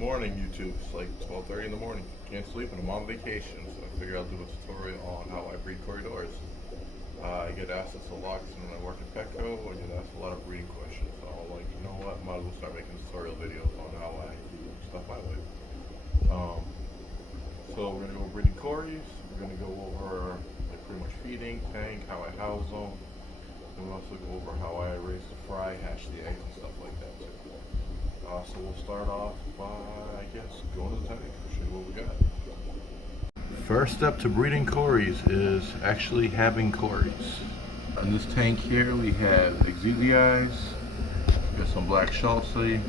morning, YouTube. It's like 12:30 in the morning. Can't sleep and I'm on vacation, so I figured I'll do a tutorial on how I breed Corydoras. I get asked this a lot because when I work at Petco, I get asked a lot of breeding questions. So I'm like, you know what, might as well start making tutorial videos on how I do stuff my way. So we're gonna go breeding Corys. We're gonna go over like pretty much feeding, tank, how I house them. And we'll also go over how I raise the fry, hatch the eggs and stuff like that too. So we'll start off by, I guess, going to the tank. I'll show you what we got. First step to breeding Corys is actually having Corys. In this tank here we have Exudii, we got some black Schultzy,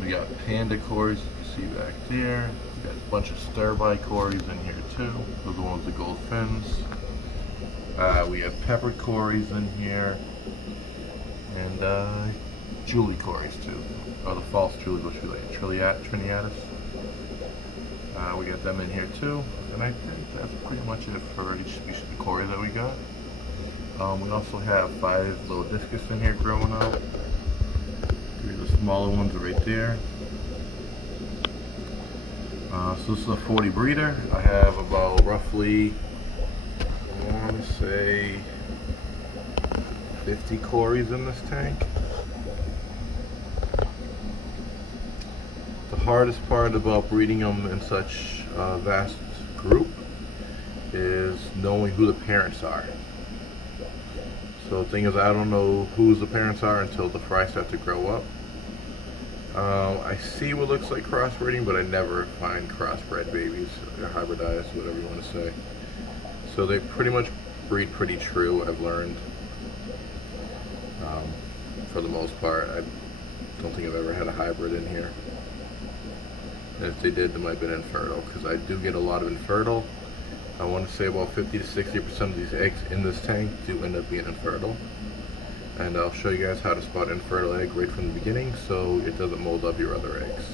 we got panda Corys you can see back there, we got a bunch of Sturby Corys in here too, those are the ones with the gold fins. We have peppered Corys in here, and Julie Corys too, or the false Julie, which we like, Triniatus. We got them in here too, and I think that's pretty much it for each species of Cory that we got. We also have 5 little discus in here growing up. 3 of the smaller ones are right there. So this is a 40 breeder. I have about roughly, I want to say 50 Corys in this tank. The hardest part about breeding them in such a vast group is knowing who the parents are. So the thing is, I don't know who the parents are until the fry start to grow up. I see what looks like crossbreeding, but I never find crossbred babies or hybridized, whatever you want to say. So they pretty much breed pretty true, I've learned. For the most part, I don't think I've ever had a hybrid in here. And if they did, they might have been infertile, because I do get a lot of infertile. I want to say about 50 to 60% of these eggs in this tank do end up being infertile. And I'll show you guys how to spot infertile egg right from the beginning so it doesn't mold up your other eggs.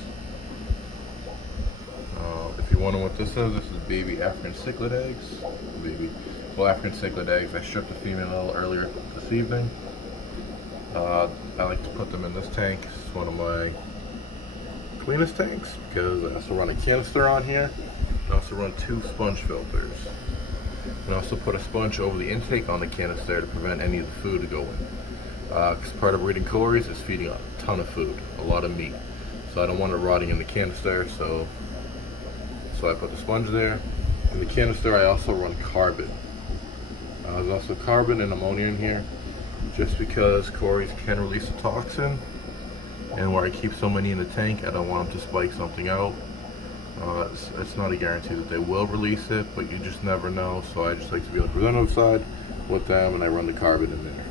If you wonder what this is baby African cichlid eggs. African cichlid eggs. I stripped the female a little earlier this evening. I like to put them in this tank. It's one of my cleanest tanks because I also run a canister on here. I also run 2 sponge filters. And I also put a sponge over the intake on the canister to prevent any of the food to go in. Because part of breeding Corys is feeding a ton of food, a lot of meat. So I don't want it rotting in the canister, so I put the sponge there. In the canister I also run carbon. There's also carbon and ammonia in here, just because Corys can release a toxin. And where I keep so many in the tank, I don't want them to spike something out. It's not a guarantee that they will release it, but you just never know. So I just like to be on the preventative side with them, and I run the carbon in there.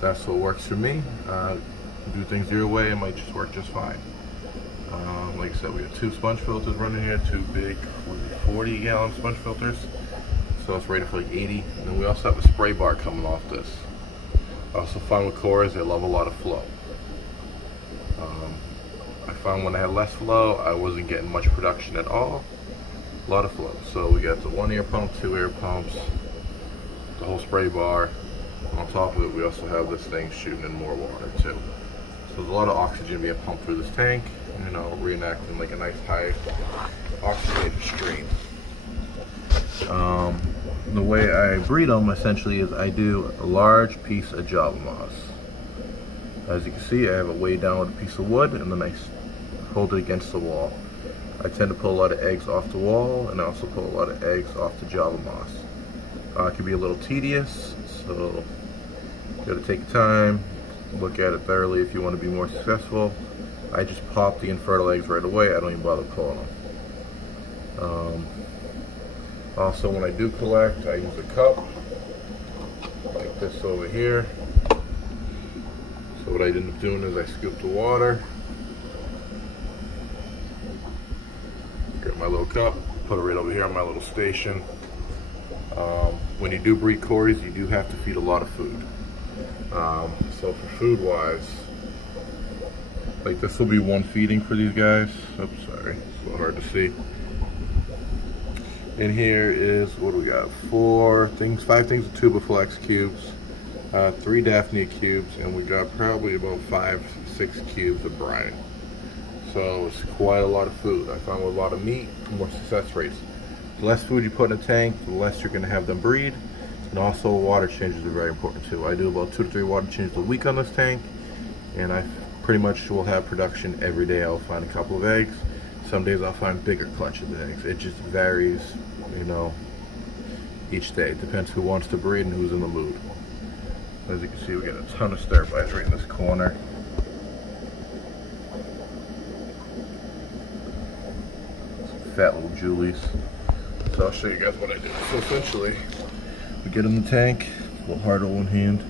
That's what works for me. Do things your way, it might just work just fine. Like I said, we have 2 sponge filters running here, 2 big 40-gallon sponge filters. So it's rated for like 80. And then we also have a spray bar coming off this. I also find with Corys, they love a lot of flow. I found when I had less flow, I wasn't getting much production at all. A lot of flow. So we got the 1 air pump, 2 air pumps, the whole spray bar. On top of it, we also have this thing shooting in more water too. So there's a lot of oxygen being pumped through this tank, reenacting like a nice high oxygenated stream. The way I breed them essentially is I do a large piece of Java moss. As you can see, I have it weighed down with a piece of wood, and then I hold it against the wall. I tend to pull a lot of eggs off the wall, and I also pull a lot of eggs off the Java moss. It can be a little tedious, so you gotta take your time, look at it thoroughly if you want to be more successful. I just pop the infertile eggs right away. I don't even bother pulling them. Also, when I do collect, I use a cup like this over here. So what I end up doing is I scoop the water, get my little cup, put it right over here on my little station. When you do breed Corys, you do have to feed a lot of food. So for food wise, like this will be 1 feeding for these guys. Oops, sorry, it's a little hard to see. In here is, what do we got? 5 things of Tubiflex cubes, 3 Daphnia cubes, and we got probably about 5-6 cubes of brine. So it's quite a lot of food. I found with a lot of meat, more success rates. The less food you put in a tank, the less you're going to have them breed. And also water changes are very important too. I do about 2 to 3 water changes a week on this tank, and I pretty much will have production every day. I'll find a couple of eggs. Some days I'll find bigger clutches of eggs. It just varies, you know, each day. It depends who wants to breed and who's in the mood. As you can see, we got a ton of starbuys right in this corner. Some fat little Julies. So I'll show you guys what I do. So essentially, we get in the tank, a little hard on one hand.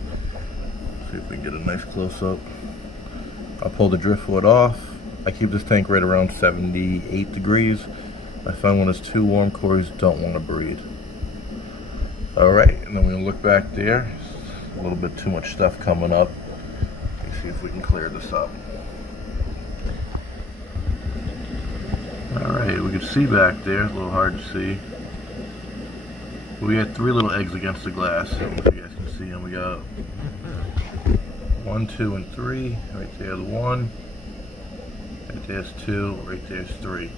See if we can get a nice close up. I'll pull the driftwood off. I keep this tank right around 78 degrees. I find when it's too warm, Corys don't want to breed. Alright, and then we look back there. A little bit too much stuff coming up. Let's see if we can clear this up. Alright, we can see back there, a little hard to see. We had 3 little eggs against the glass. I don't know if you guys can see them. We got 1, 2, and 3. Right there's 1. Right there's 2. Right there's 3.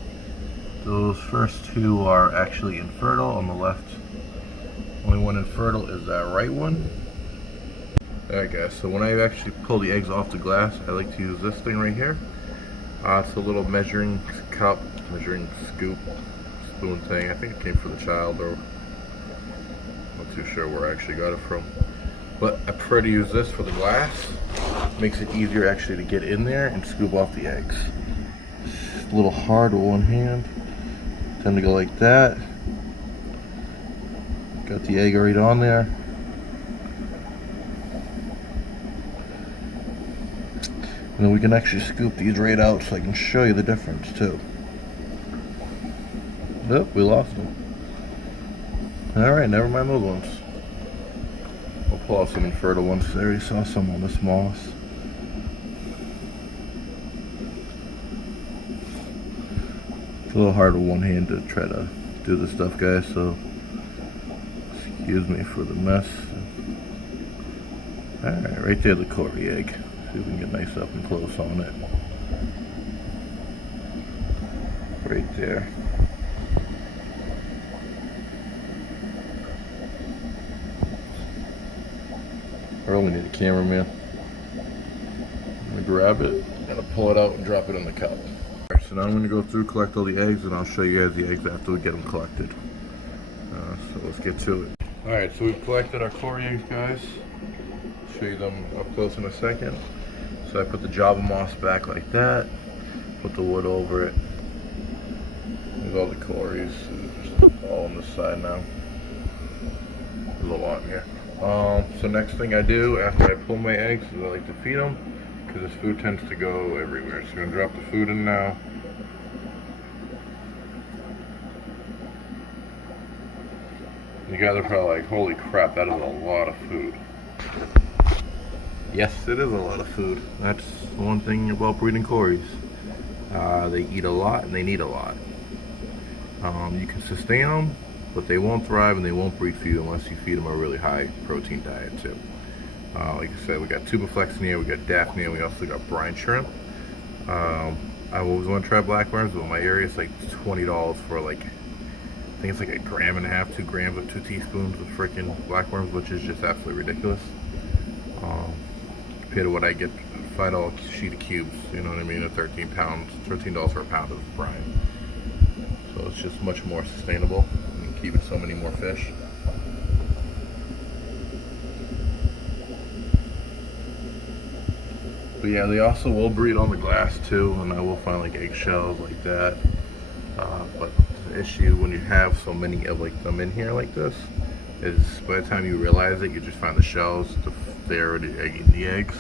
Those first 2 are actually infertile. On the left, only one infertile is that right one. Alright guys, so when I actually pull the eggs off the glass, I like to use this thing right here. It's a little measuring cup, measuring scoop, spoon thing. I think it came from the child, or not too sure where I actually got it from. But I prefer to use this for the glass. Makes it easier actually to get in there and scoop off the eggs. It's a little hard with one hand. Tend to go like that. Got the egg right on there. And then we can actually scoop these right out so I can show you the difference too. Nope, we lost them. Alright, never mind those ones. We'll pull out some infertile ones. I already saw some on this moss. It's a little hard with one hand to try to do this stuff, guys, so excuse me for the mess. Alright, right there, the Cory egg. See if we can get nice up and close on it. Right there. I really need a cameraman. I'm gonna grab it, and pull it out and drop it in the cup. Alright, so now I'm gonna go through, collect all the eggs, and I'll show you guys the eggs after we get them collected. So let's get to it. Alright, so we've collected our Cory eggs, guys. I'll show you them up close in a second. So I put the Java moss back like that, put the wood over it. There's all the Corys, all on this side now. There's a lot in here. So next thing I do after I pull my eggs is I like to feed them, because this food tends to go everywhere. So I'm going to drop the food in now. You guys are probably like, holy crap, that is a lot of food. Yes, it is a lot of food. That's one thing about breeding Corys. They eat a lot and they need a lot. You can sustain them, but they won't thrive and they won't breed for you unless you feed them a really high protein diet too. Like I said, we got tubiflex in here, we got Daphne, and we also got brine shrimp. I always want to try black worms, but in my area it's like $20 for like, I think it's like 1.5 grams, 2 grams of 2 teaspoons of freaking black worms, which is just absolutely ridiculous. Compared to what I get, $5 sheet of cubes, you know what I mean, at $13 for a pound of brine. So it's just much more sustainable and keeping so many more fish. But yeah, they also will breed on the glass too, and I will find like eggshells like that. But the issue when you have so many of like them in here like this is by the time you realize it, you just find the shells, they're already egging the eggs.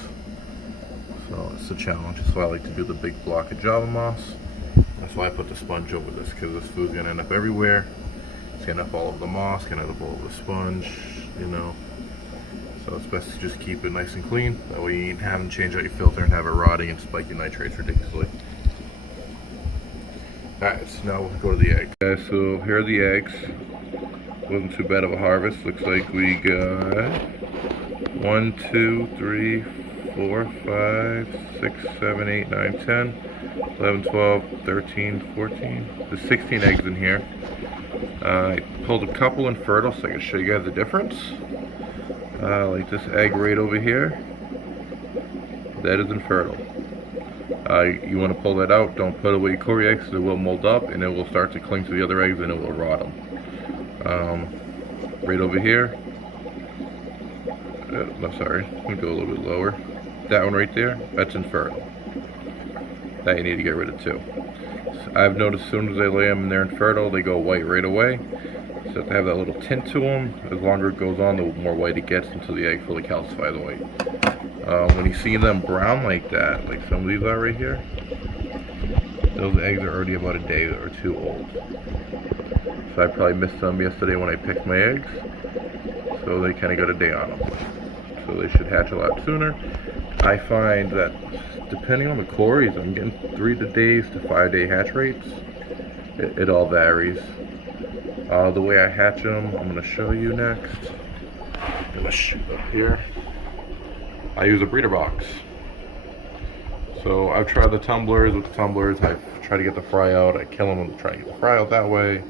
So it's a challenge. That's why I like to do the big block of Java moss. That's why I put the sponge over this, because this food's gonna end up everywhere. It's gonna end up all over the moss, gonna end up all over the sponge, you know. So it's best to just keep it nice and clean. That way you haven't changed out your filter and have it rotting and spike your nitrates ridiculously. Alright, so now we'll go to the eggs. Okay, so here are the eggs. Wasn't too bad of a harvest. Looks like we got 1, 2, 3, 4, 5, 6, 7, 8, 9, 10, 11, 12, 13, 14. There's 16 eggs in here. I pulled a couple infertile so I can show you guys the difference. Like this egg right over here. That is infertile. You want to pull that out. Don't put away Cory eggs because it will mold up and it will start to cling to the other eggs and it will rot them. Right over here. No, sorry. I'm going to go a little bit lower. That one right there, that's infertile. That you need to get rid of too. So I've noticed as soon as I lay them and they're infertile, they go white right away. So if they have that little tint to them, as longer it goes on, the more white it gets until the egg fully calcifies the white. When you see them brown like that, like some of these are right here, those eggs are already about a day or two old. So I probably missed some yesterday when I picked my eggs. So they kind of got a day on them. So they should hatch a lot sooner. I find that depending on the Corys, I'm getting 3 days to 5 day hatch rates. It all varies. The way I hatch them, I'm going to show you next. I'm going to shoot up here. I use a breeder box. So I've tried the tumblers. With the tumblers, I try to get the fry out. I kill them and try to get the fry out that way.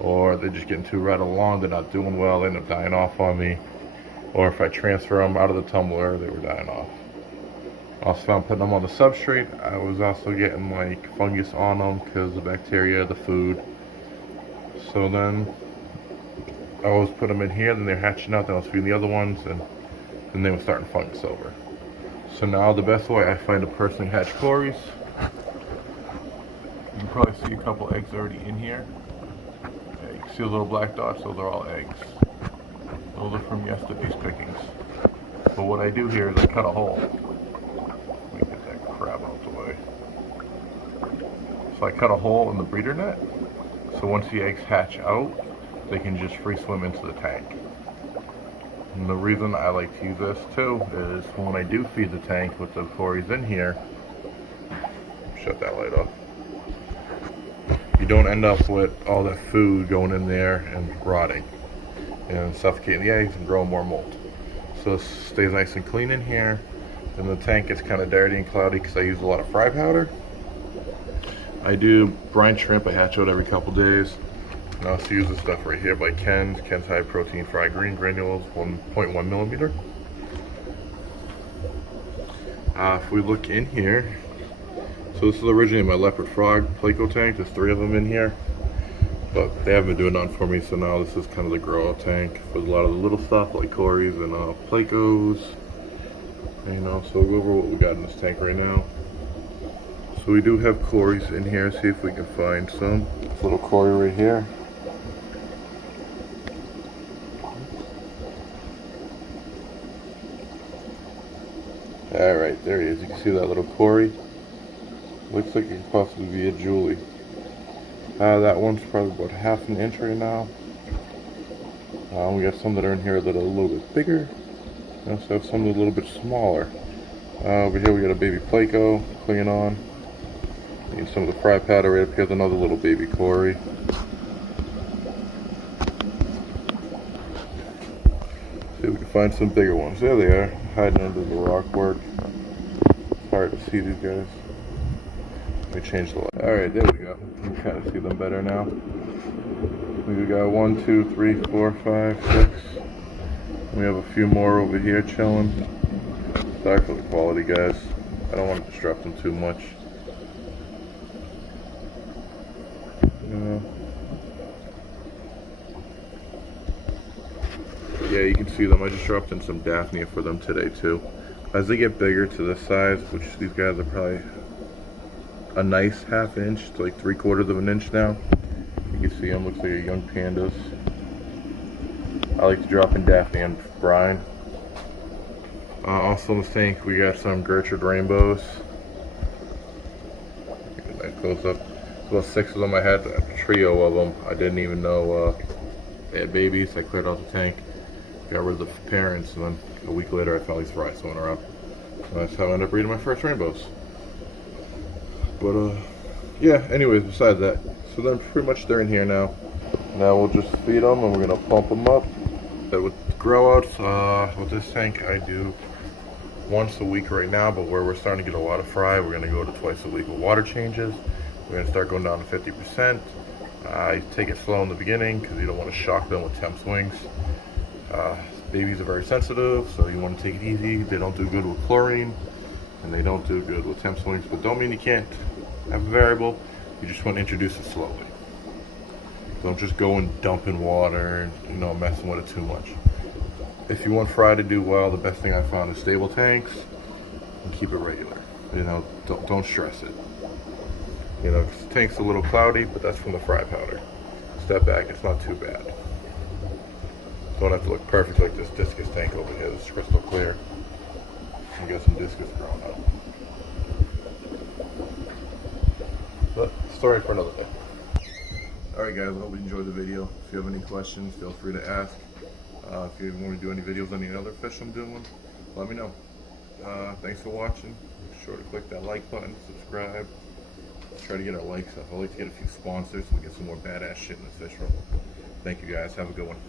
Or they're just getting too right along, they're not doing well, they end up dying off on me. Or if I transfer them out of the tumbler, they were dying off. Also found putting them on the substrate, I was also getting like fungus on them because the bacteria, the food. So then I always put them in here, then they're hatching out, then I was feeding the other ones, and then they were starting fungus over. So now the best way I find to personally hatch Corys, you can probably see a couple eggs already in here. You can see the little black dots, those are all eggs. Those are from yesterday's pickings. But what I do here is I cut a hole. Let me get that crap out the way. So I cut a hole in the breeder net. So once the eggs hatch out, they can just free swim into the tank. And the reason I like to use this too is when I do feed the tank with the Corys in here, shut that light off. You don't end up with all that food going in there and rotting and suffocating the eggs and growing more mold. So it stays nice and clean in here, and the tank gets kind of dirty and cloudy because I use a lot of fry powder. I do brine shrimp. I hatch out every couple days. And I also use this stuff right here by Ken's High Protein Fry Green Granules, 1.1 millimeter. If we look in here, so this is originally my leopard frog Placo tank. There's 3 of them in here, but they haven't been doing none for me, so now this is kind of the grow out tank for a lot of the little stuff like Corys and Placos. You know, so we'll go over what we got in this tank right now. So we do have Corys in here. See if we can find some. This little Cory right here. Alright, there he is. You can see that little Cory. Looks like it could possibly be a Julie. That one's probably about ½ an inch right now. We got some that are in here that are a little bit bigger. We also have some that are a little bit smaller. Over here we got a baby Placo clinging on. And some of the fry powder right up here. Another little baby Cory. See if we can find some bigger ones. There they are, hiding under the rock work. It's hard to see these guys. Let me change the light. Alright, there we go. You can kind of see them better now. We got 1, 2, 3, 4, 5, 6. We have a few more over here chilling. Sorry for the quality, guys. I don't want to disrupt them too much. Yeah, you can see them. I just dropped in some Daphnia for them today too. As they get bigger to this size, which these guys are probably a nice ½ inch to like 3/4 of an inch now. You can see them, looks like a young pandas. I like to drop in Daphnia and brine. Also in the tank we got some Gertrude rainbows. Get a nice close up. About 6 of them. I had a trio of them. I didn't even know they had babies. I cleared out the tank, got rid of the parents, and then a week later I found these fry swimming around. And that's how I ended up breeding my first rainbows. But yeah, anyways, besides that, so then pretty much they're in here now. Now we'll just feed them and we're gonna pump them up. But with grow outs, with this tank I do once a week right now, but where we're starting to get a lot of fry, we're going to go to twice a week with water changes. We're going to start going down to 50%. I take it slow in the beginning because you don't want to shock them with temp swings. Babies are very sensitive, so you want to take it easy. They don't do good with chlorine, and they don't do good with temp swings, but don't mean you can't have a variable. You just want to introduce it slowly. Don't just go and dump in water and messing with it too much. If you want fry to do well, the best thing I found is stable tanks and keep it regular. Don't stress it. 'Cause the tank's a little cloudy, but that's from the fry powder. Step back, it's not too bad. Don't have to look perfect like this discus tank over here. This is crystal clear. You got some discus growing up. But story for another day. Alright guys, I hope you enjoyed the video. If you have any questions, feel free to ask. If you want to do any videos on any other fish I'm doing, let me know. Thanks for watching. Make sure to click that like button, subscribe. Let's try to get our likes up. I'd like to get a few sponsors so we get some more badass shit in the fish room. Thank you guys. Have a good one.